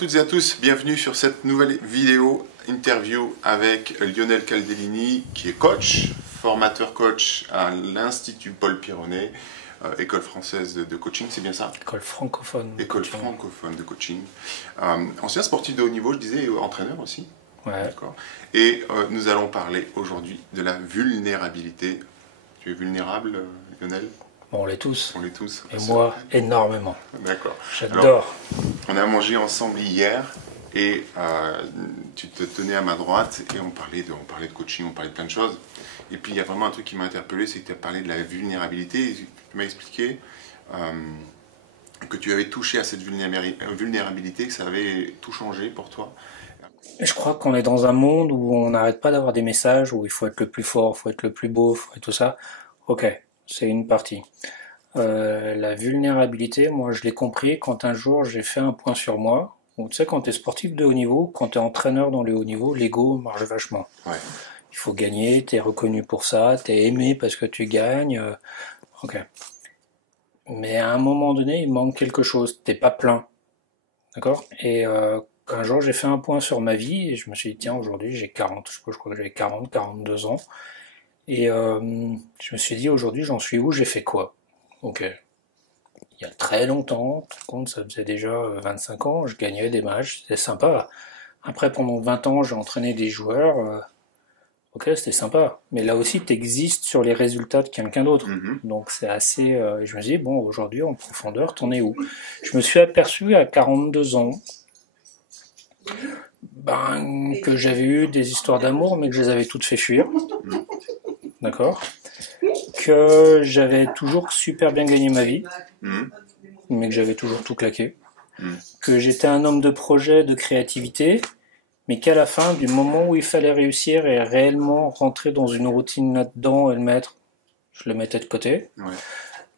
toutes et à tous, bienvenue sur cette nouvelle vidéo interview avec Lionel Caldellini qui est coach, formateur coach à l'Institut Paul Pironnet, école française de coaching, c'est bien ça? École francophone. École francophone de coaching. Ancien sportif de haut niveau, je disais, et entraîneur aussi. Ouais. D'accord. Et nous allons parler aujourd'hui de la vulnérabilité. Tu es vulnérable, Lionel? Bon, on l'est tous. On l'est tous. Et moi, énormément. D'accord. J'adore. On a mangé ensemble hier et tu te tenais à ma droite et on parlait de coaching, on parlait de plein de choses. Et puis il y a vraiment un truc qui m'a interpellé, c'est que tu as parlé de la vulnérabilité. Et tu m'as expliqué que tu avais touché à cette vulnérabilité, que ça avait tout changé pour toi. Je crois qu'on est dans un monde où on n'arrête pas d'avoir des messages, où il faut être le plus fort, il faut être le plus beau, il faut être tout ça. Ok, c'est une partie. La vulnérabilité, moi je l'ai compris quand un jour j'ai fait un point sur moi. Tu sais, quand tu es sportif de haut niveau, quand tu es entraîneur dans le haut niveau, l'ego marche vachement. Ouais. Il faut gagner, tu es reconnu pour ça, tu es aimé parce que tu gagnes. Ok. Mais à un moment donné, il manque quelque chose, t'es pas plein. D'accord? Et un jour j'ai fait un point sur ma vie et je me suis dit, tiens, aujourd'hui j'ai 40, je crois que j'avais 40, 42 ans. Et je me suis dit, aujourd'hui j'en suis où, j'ai fait quoi? Ok. Il y a très longtemps, par contre ça faisait déjà 25 ans, je gagnais des matchs, c'était sympa. Après pendant 20 ans j'ai entraîné des joueurs, ok c'était sympa. Mais là aussi t'existes sur les résultats de quelqu'un d'autre. Donc c'est assez... je me dis, bon aujourd'hui en profondeur t'en es où? Je me suis aperçu à 42 ans que j'avais eu des histoires d'amour mais que je les avais toutes fait fuir. D'accord? Que j'avais toujours super bien gagné ma vie, mais que j'avais toujours tout claqué, que j'étais un homme de projet, de créativité, mais qu'à la fin, du moment où il fallait réussir et réellement rentrer dans une routine là-dedans et le mettre, je le mettais de côté. Ouais.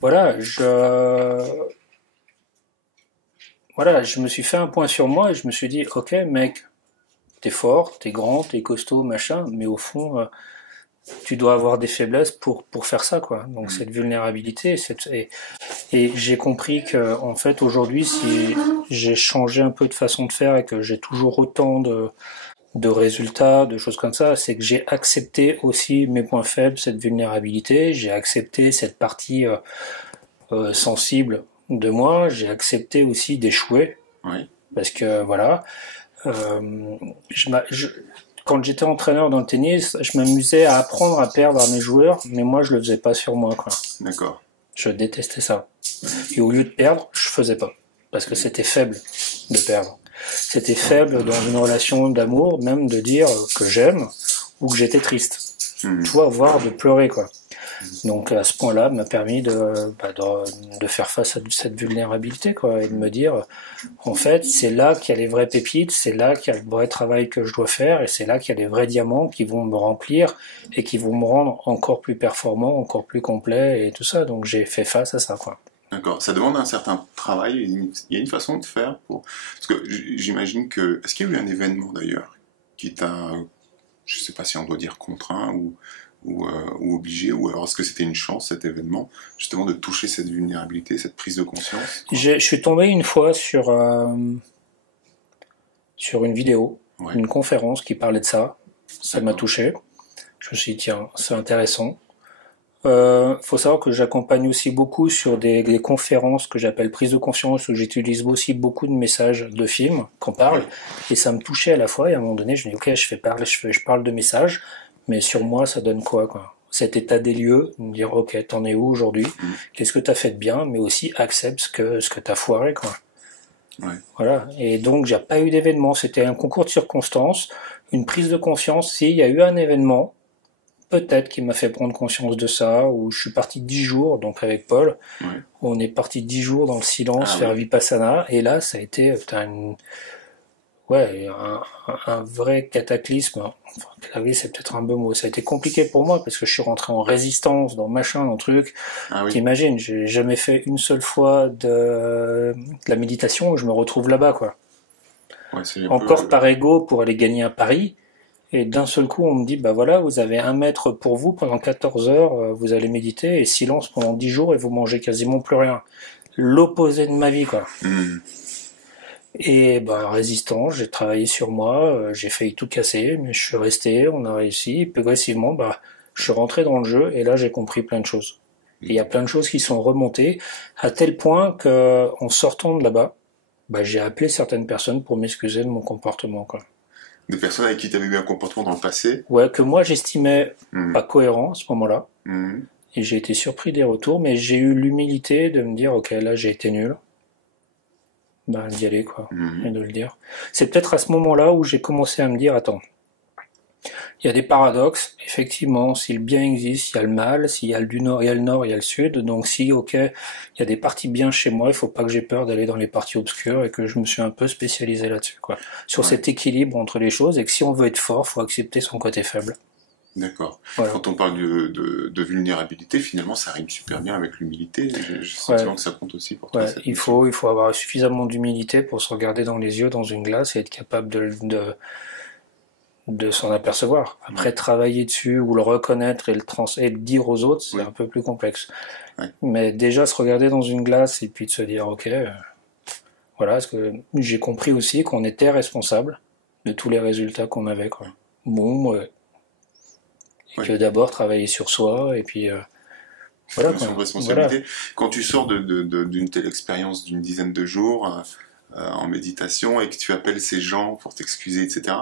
Voilà, je me suis fait un point sur moi et je me suis dit, ok mec, t'es fort, t'es grand, t'es costaud, machin, mais au fond... tu dois avoir des faiblesses pour faire ça, quoi. Donc cette vulnérabilité, et j'ai compris que en fait aujourd'hui, si j'ai changé un peu de façon de faire et que j'ai toujours autant de résultats, de choses comme ça, c'est que j'ai accepté aussi mes points faibles, cette vulnérabilité, j'ai accepté cette partie sensible de moi, j'ai accepté aussi d'échouer, Oui. parce que voilà, quand j'étais entraîneur dans le tennis, je m'amusais à apprendre à perdre à mes joueurs, mais moi je le faisais pas sur moi, quoi. D'accord. Je détestais ça. Et au lieu de perdre, je faisais pas. Parce que c'était faible de perdre. C'était faible dans une relation d'amour, même de dire que j'aime ou que j'étais triste. Tu vois, voire de pleurer, quoi. Donc à ce point-là, m'a permis de faire face à cette vulnérabilité, quoi, et de me dire, en fait, c'est là qu'il y a les vraies pépites, c'est là qu'il y a le vrai travail que je dois faire, et c'est là qu'il y a les vrais diamants qui vont me remplir et qui vont me rendre encore plus performant, encore plus complet et tout ça. Donc j'ai fait face à ça, quoi. D'accord. Ça demande un certain travail. Il y a une façon de faire pour. Parce que j'imagine que. Est-ce qu'il y a eu un événement d'ailleurs qui t'a, je sais pas si on doit dire contraint ou obligé, ou alors est-ce que c'était une chance cet événement, justement de toucher cette vulnérabilité, cette prise de conscience? Je suis tombé une fois sur une vidéo, Ouais. une conférence qui parlait de ça. Ça m'a D'accord. touché. Je me suis dit, tiens, c'est intéressant. Faut savoir que j'accompagne aussi beaucoup sur des conférences que j'appelle prise de conscience, où j'utilise aussi beaucoup de messages de films qu'on parle, et ça me touchait à la fois, et à un moment donné je me dis ok, je parle de messages, mais sur moi ça donne quoi. Cet état des lieux, me dire ok, t'en es où aujourd'hui, qu'est-ce que t'as fait de bien, mais aussi accepte ce que t'as foiré, quoi. Ouais. Voilà. Et donc il n'y a pas eu d'événement, c'était un concours de circonstances, une prise de conscience. Si, il y a eu un événement peut-être qui m'a fait prendre conscience de ça, où je suis parti 10 jours, donc avec Paul, on est parti 10 jours dans le silence, faire Vipassana, et là ça a été un vrai cataclysme. Enfin, cataclysme c'est peut-être un beau mot, ça a été compliqué pour moi, parce que je suis rentré en résistance, dans machin, dans truc. T'imagines, j'ai jamais fait une seule fois de la méditation, je me retrouve là-bas, quoi. Ouais, c'est Encore par ego pour aller gagner à Paris. Et d'un seul coup, on me dit, bah voilà, vous avez 1 mètre pour vous pendant 14 heures, vous allez méditer, et silence pendant 10 jours, et vous mangez quasiment plus rien. L'opposé de ma vie, quoi. Et bah, résistant, j'ai travaillé sur moi, j'ai failli tout casser, mais je suis resté, on a réussi. Et progressivement, bah, je suis rentré dans le jeu et là j'ai compris plein de choses. Et il y a plein de choses qui sont remontées à tel point que, en sortant de là-bas, bah, j'ai appelé certaines personnes pour m'excuser de mon comportement, quoi. Des personnes avec qui tu avais eu un comportement dans le passé. Ouais, que moi j'estimais Mhm. pas cohérent à ce moment-là. Mhm. Et j'ai été surpris des retours, mais j'ai eu l'humilité de me dire, ok, là j'ai été nul. Ben, d'y aller, quoi. Et Mhm. de le dire. C'est peut-être à ce moment-là où j'ai commencé à me dire, attends, il y a des paradoxes. Effectivement, si le bien existe, il y a le mal. S'il y a du nord, il y a le nord, il y a le sud. Donc si, ok, il y a des parties bien chez moi, il faut pas que j'ai peur d'aller dans les parties obscures et que je me suis un peu spécialisé là-dessus, quoi. Sur Ouais. cet équilibre entre les choses et que si on veut être fort, faut accepter son côté faible. D'accord. Voilà. Quand on parle de vulnérabilité, finalement, ça rime super bien avec l'humilité. J'ai le Ouais. sentiment que ça compte aussi pour toi, Ouais, cette il notion. faut avoir suffisamment d'humilité pour se regarder dans les yeux dans une glace et être capable de s'en apercevoir. Après, Ouais. travailler dessus ou le reconnaître et le dire aux autres, c'est Oui. un peu plus complexe. Ouais. Mais déjà, se regarder dans une glace et puis de se dire, ok, voilà, parce que j'ai compris aussi qu'on était responsable de tous les résultats qu'on avait, quoi. Bon, et Ouais. que d'abord travailler sur soi et puis voilà, Notion de quoi. Voilà. responsabilité. Quand tu sors d'une telle expérience d'une dizaine de jours en méditation et que tu appelles ces gens pour t'excuser, etc.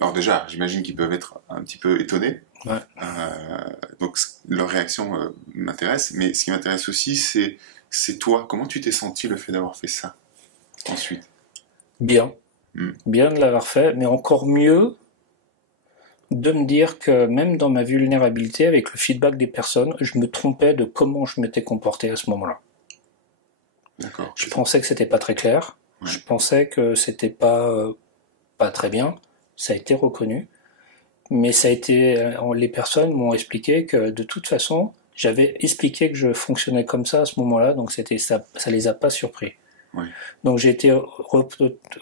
Alors déjà, j'imagine qu'ils peuvent être un petit peu étonnés. Ouais. Donc leur réaction m'intéresse, mais ce qui m'intéresse aussi, c'est toi. Comment tu t'es senti le fait d'avoir fait ça ensuite? Bien. Hmm. Bien de l'avoir fait, mais encore mieux de me dire que même dans ma vulnérabilité, avec le feedback des personnes, je me trompais de comment je m'étais comporté à ce moment-là. D'accord. Je pensais que c'était pas très clair. Ouais. Je pensais que c'était pas très bien. Ça a été reconnu, mais ça a été les personnes m'ont expliqué que de toute façon, j'avais expliqué que je fonctionnais comme ça à ce moment-là, donc ça les a pas surpris. Ouais. Donc j'ai été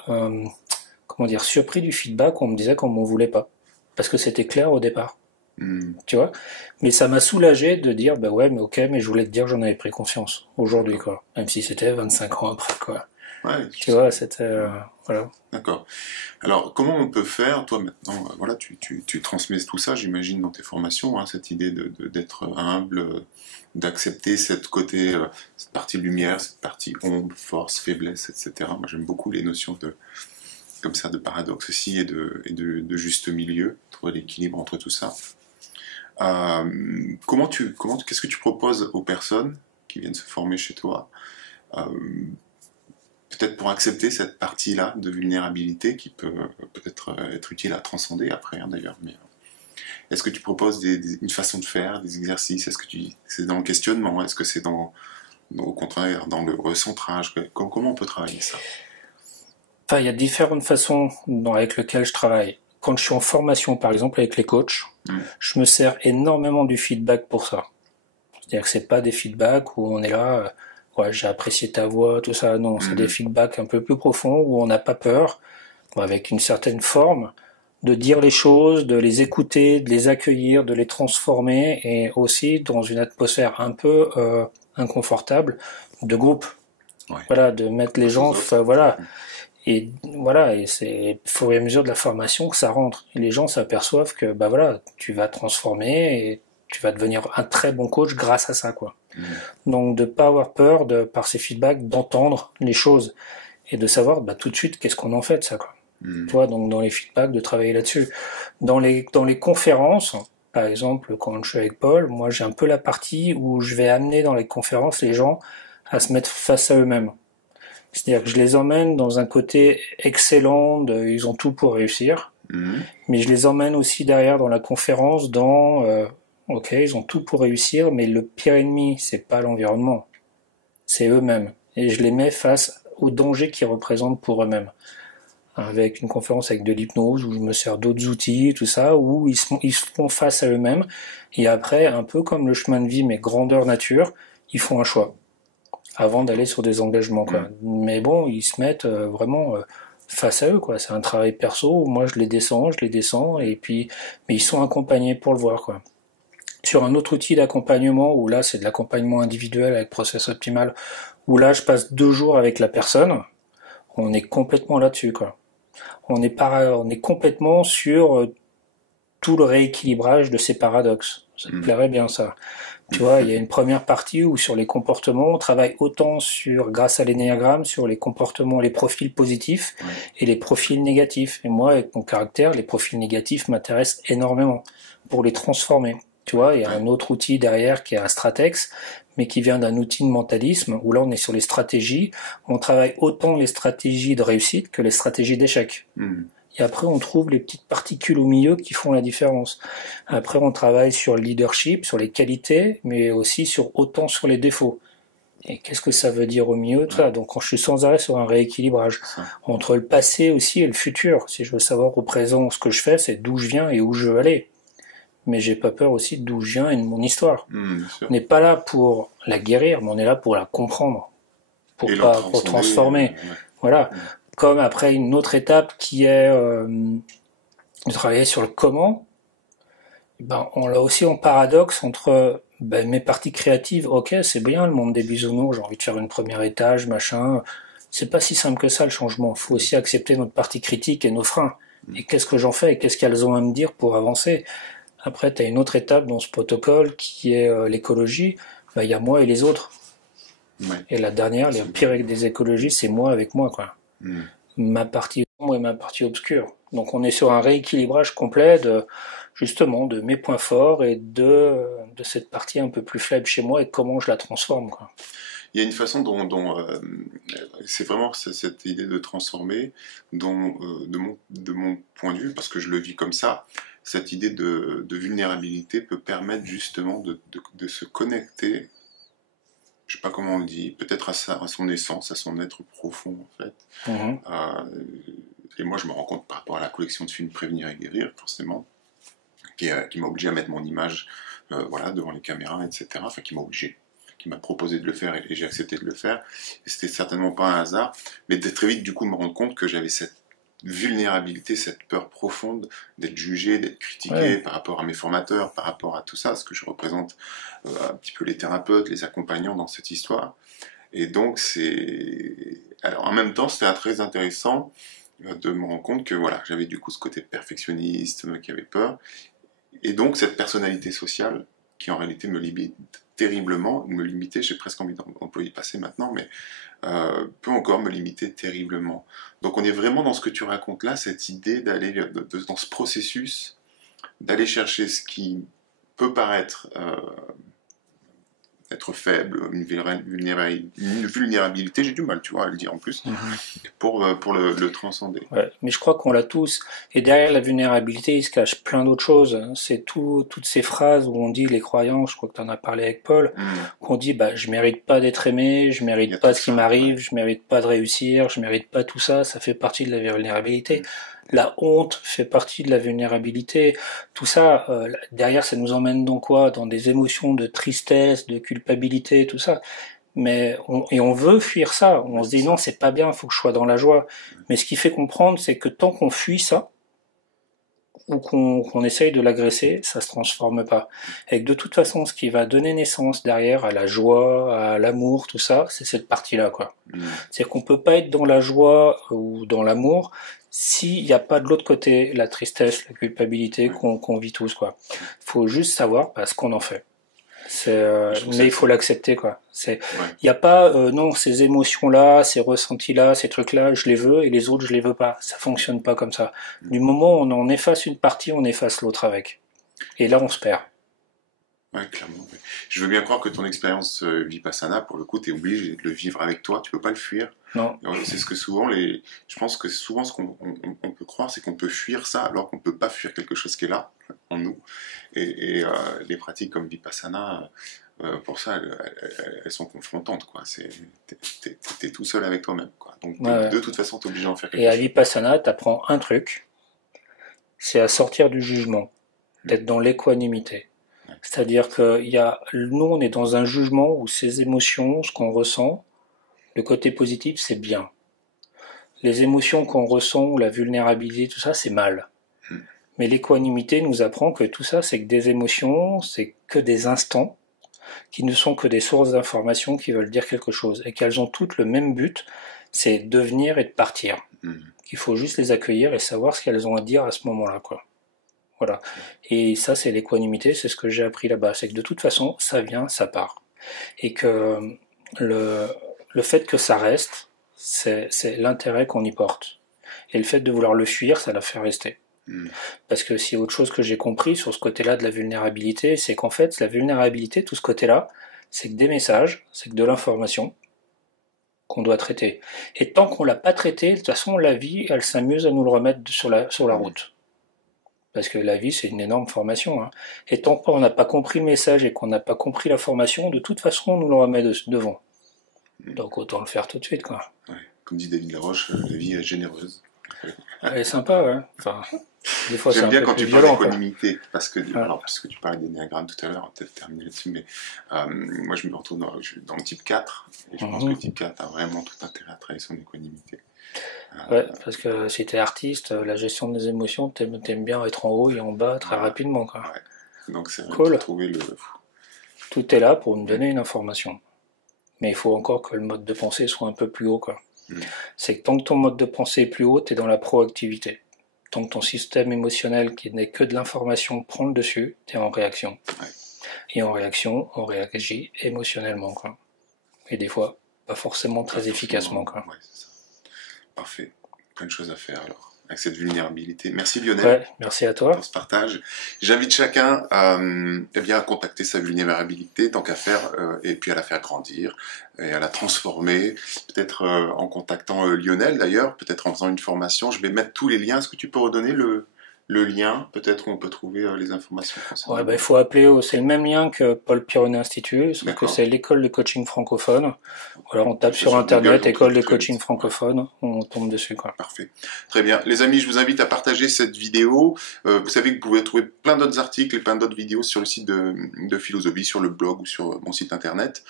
comment dire surpris du feedback où on me disait qu'on m'en voulait pas parce que c'était clair au départ. Hmm. Tu vois, mais ça m'a soulagé de dire bah ouais mais ok mais je voulais te dire que j'en avais pris conscience aujourd'hui quoi, même si c'était 25 ans après quoi. Ouais, Tu vois, c'était voilà. d'accord. Alors, comment on peut faire, toi maintenant, voilà, tu transmets tout ça, j'imagine, dans tes formations, hein, cette idée d'être humble, d'accepter cette partie lumière, cette partie ombre, force, faiblesse, etc. Moi, j'aime beaucoup les notions comme ça, de paradoxe aussi et de juste milieu, trouver l'équilibre entre tout ça. Qu'est-ce que tu proposes aux personnes qui viennent se former chez toi, euh, peut-être pour accepter cette partie-là de vulnérabilité qui peut peut-être être utile à transcender après, hein, d'ailleurs. Mais est-ce que tu proposes une façon de faire, des exercices? Est-ce que c'est dans le questionnement? Est-ce que c'est au contraire, dans le recentrage? Comment on peut travailler ça? Enfin, il y a différentes façons avec lesquelles je travaille. Quand je suis en formation, par exemple, avec les coachs, je me sers énormément du feedback pour ça. C'est-à-dire que c'est pas des feedbacks où on est là, ouais, j'ai apprécié ta voix, tout ça. Non, c'est des feedbacks un peu plus profonds où on n'a pas peur, avec une certaine forme, de dire les choses, de les écouter, de les accueillir, de les transformer, et aussi dans une atmosphère un peu inconfortable de groupe. Ouais. Voilà, de mettre les Face aux gens, autres. voilà. Et voilà, et c'est au fur et à mesure de la formation que ça rentre. Et les gens s'aperçoivent que bah voilà, tu vas transformer et tu vas devenir un très bon coach grâce à ça, quoi. Donc de pas avoir peur par ces feedbacks d'entendre les choses et de savoir bah, tout de suite qu'est-ce qu'on en fait de ça, quoi. Tu vois, donc dans les feedbacks de travailler là-dessus. Dans les conférences, par exemple quand je suis avec Paul, moi j'ai un peu la partie où je vais amener dans les conférences les gens à se mettre face à eux-mêmes. C'est-à-dire que je les emmène dans un côté excellent, ils ont tout pour réussir, mais je les emmène aussi derrière dans la conférence ok, ils ont tout pour réussir, mais le pire ennemi, c'est pas l'environnement, c'est eux-mêmes. Et je les mets face aux dangers qu'ils représentent pour eux-mêmes. Avec une conférence avec de l'hypnose, où je me sers d'autres outils, tout ça, où ils se font face à eux-mêmes, et après, un peu comme le chemin de vie, mais grandeur nature, ils font un choix avant d'aller sur des engagements, quoi. Mais bon, ils se mettent vraiment face à eux, quoi. C'est un travail perso où moi je les descends, et puis mais ils sont accompagnés pour le voir, quoi. Sur un autre outil d'accompagnement où là c'est de l'accompagnement individuel avec process optimal, où là je passe 2 jours avec la personne, On est complètement là-dessus, quoi. On est complètement sur tout le rééquilibrage de ces paradoxes. Ça te plairait bien, ça. Tu vois, il y a une première partie où sur les comportements, on travaille autant grâce à l'énéagramme, sur les comportements, les profils positifs et les profils négatifs. Et moi, avec mon caractère, les profils négatifs m'intéressent énormément pour les transformer. Tu vois, il y a un autre outil derrière qui est un stratex, mais qui vient d'un outil de mentalisme, où là on est sur les stratégies. On travaille autant les stratégies de réussite que les stratégies d'échec. Et après, on trouve les petites particules au milieu qui font la différence. Après, on travaille sur le leadership, sur les qualités, mais aussi autant sur les défauts. Et qu'est-ce que ça veut dire au milieu de ça? Donc, je suis sans arrêt sur un rééquilibrage. Entre le passé aussi et le futur. Si je veux savoir au présent ce que je fais, c'est d'où je viens et où je veux aller. Mais j'ai pas peur aussi d'où je viens et de mon histoire. On n'est pas là pour la guérir, mais on est là pour la comprendre. Pour transformer. Voilà. Comme après une autre étape qui est de travailler sur le comment, on l'a aussi en paradoxe entre mes parties créatives. Ok, c'est bien le monde des bisounours, j'ai envie de faire une première étage, machin. C'est pas si simple que ça le changement. Il faut aussi accepter notre partie critique et nos freins. Et qu'est-ce que j'en fais et qu'est-ce qu'elles ont à me dire pour avancer. Après, tu as une autre étape dans ce protocole qui est l'écologie. Il y a moi et les autres. Et la dernière, les pires des écologies, c'est moi avec moi, quoi. Ma partie sombre et ma partie obscure. Donc on est sur un rééquilibrage complet justement de mes points forts et de cette partie un peu plus faible chez moi et comment je la transforme, quoi. Il y a une façon dont c'est vraiment cette idée de transformer, dont de mon point de vue, parce que je le vis comme ça, cette idée de vulnérabilité peut permettre justement de se connecter, je sais pas comment on le dit, peut-être à son essence, à son être profond en fait. Et moi je me rends compte par rapport à la collection de films Prévenir et Guérir, forcément, qui m'a obligé à mettre mon image devant les caméras, etc. Enfin qui m'a proposé de le faire et j'ai accepté de le faire. Et c'était certainement pas un hasard, mais de très vite du coup me rendre compte que j'avais cette vulnérabilité, cette peur profonde d'être jugé, d'être critiqué par rapport à mes formateurs, par rapport à tout ça, ce que je représente un petit peu les thérapeutes, les accompagnants dans cette histoire. Et donc alors en même temps c'était très intéressant de me rendre compte que voilà, j'avais du coup ce côté perfectionniste qui avait peur, et donc cette personnalité sociale qui en réalité me limite terriblement, j'ai presque envie d'employer passé maintenant, mais peut encore me limiter terriblement. Donc on est vraiment dans ce que tu racontes là, cette idée d'aller dans ce processus, d'aller chercher ce qui peut paraître être faible, une vulnérabilité, j'ai du mal, tu vois, à le dire en plus, pour le transcender. Ouais, mais je crois qu'on l'a tous. Et derrière la vulnérabilité, il se cache plein d'autres choses. C'est toutes ces phrases où on dit les croyances, je crois que tu en as parlé avec Paul, qu'on dit je mérite pas d'être aimé, je mérite pas ce qui m'arrive, je mérite pas de réussir, je mérite pas tout ça, ça fait partie de la vulnérabilité. La honte fait partie de la vulnérabilité. Tout ça, derrière, ça nous emmène dans quoi? Dans des émotions de tristesse, de culpabilité, tout ça. Mais on veut fuir ça. On se dit non, c'est pas bien, il faut que je sois dans la joie. Mais ce qui fait comprendre, c'est que tant qu'on fuit ça, ou qu'on essaye de l'agresser, ça se transforme pas. Et que de toute façon, ce qui va donner naissance derrière à la joie, à l'amour, tout ça, c'est cette partie-là, quoi. C'est-à-dire qu'on peut pas être dans la joie ou dans l'amour s'il n'y a pas de l'autre côté la tristesse, la culpabilité qu'on vit tous, quoi. Faut juste savoir ce qu'on en fait. Mais il faut l'accepter, quoi. Il y a pas non, ces émotions-là, ces ressentis-là, ces trucs-là, je les veux et les autres je les veux pas. Ça fonctionne pas comme ça. Du moment où on en efface une partie, on efface l'autre avec. Et là, on se perd. Ouais, clairement. Ouais. Je veux bien croire que ton expérience Vipassana, pour le coup, t'es obligé de le vivre avec toi. Tu peux pas le fuir. Non. C'est ce que souvent je pense que souvent ce qu'on peut croire, c'est qu'on peut fuir ça, alors qu'on peut pas fuir quelque chose qui est là en nous. Et les pratiques comme Vipassana, pour ça, elles sont confrontantes, quoi. T'es tout seul avec toi-même, quoi. Donc de toute façon, t'es obligé d'en faire quelque chose. Et à Vipassana, t'apprends un truc, c'est à sortir du jugement, d'être dans l'équanimité. C'est-à-dire que nous, on est dans un jugement où ces émotions, ce qu'on ressent, le côté positif, c'est bien. Les émotions qu'on ressent, la vulnérabilité, tout ça, c'est mal. Mais l'équanimité nous apprend que tout ça, c'est que des émotions, c'est que des instants, qui ne sont que des sources d'informations qui veulent dire quelque chose, et qu'elles ont toutes le même but, c'est de venir et de partir. Il faut juste les accueillir et savoir ce qu'elles ont à dire à ce moment-là, quoi. Voilà. Et ça, c'est l'équanimité, c'est ce que j'ai appris là-bas. C'est que de toute façon, ça vient, ça part. Et que le fait que ça reste, c'est l'intérêt qu'on y porte. Et le fait de vouloir le fuir, ça la fait rester. Parce que s'il y a autre chose que j'ai compris sur ce côté-là de la vulnérabilité, c'est qu'en fait, la vulnérabilité, tout ce côté-là, c'est que des messages, c'est que de l'information qu'on doit traiter. Et tant qu'on l'a pas traité, de toute façon, la vie, elle s'amuse à nous le remettre sur la route. Parce que la vie, c'est une énorme formation. Hein. Et tant qu'on n'a pas compris le message et qu'on n'a pas compris la formation, de toute façon, on nous le remet devant. Donc autant le faire tout de suite, quoi. Ouais. Comme dit David Laroche, la vie est généreuse. Elle est sympa, ouais. Enfin, des fois, c'est J'aime un bien peu quand plus tu violent, parles quoi. d'équanimité, parce que, alors, puisque tu parlais d'énéagramme tout à l'heure, on va peut-être terminer là-dessus, mais moi je me retrouve dans le type 4, et je pense que le type 4 a vraiment tout intérêt à travailler son équanimité. Ouais, parce que si t'es artiste, la gestion des émotions, t'aimes bien être en haut et en bas très rapidement, quoi. Ouais. Donc c'est cool. de trouver le... Tout est là pour me donner une information. Mais il faut encore que le mode de pensée soit un peu plus haut, quoi. C'est que tant que ton mode de pensée est plus haut, t'es dans la proactivité. Tant que ton système émotionnel, qui n'est que de l'information, prend le dessus, t'es en réaction. Ouais. Et en réaction, on réagit émotionnellement, quoi. Et des fois, pas forcément très efficacement, quoi. Ouais, c'est ça. Parfait. Plein de choses à faire, alors, avec cette vulnérabilité. Merci Lionel. Ouais, merci à toi. Pour ce partage. J'invite chacun eh bien, à contacter sa vulnérabilité, tant qu'à faire, et puis à la faire grandir, et à la transformer, peut-être en contactant Lionel d'ailleurs, peut-être en faisant une formation. Je vais mettre tous les liens. Est-ce que tu peux redonner le lien, peut-être où on peut trouver les informations? Ouais, il faut appeler, c'est le même lien que Paul Pironet Institut, sauf que c'est l'école de coaching francophone. Voilà, on tape sur internet, école de coaching francophone, on tombe dessus, quoi. Parfait. Très bien. Les amis, je vous invite à partager cette vidéo. Vous savez que vous pouvez trouver plein d'autres articles et plein d'autres vidéos sur le site de Philosophie, sur le blog ou sur mon site internet.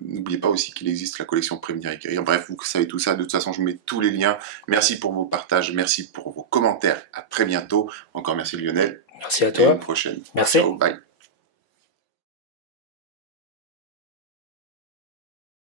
N'oubliez pas aussi qu'il existe la collection Prévenir et Guérir. Bref, vous savez tout ça. De toute façon, je vous mets tous les liens. Merci pour vos partages. Merci pour vos commentaires. À très bientôt. Encore merci Lionel. Merci à toi. Et à une prochaine. Merci. Ciao, bye.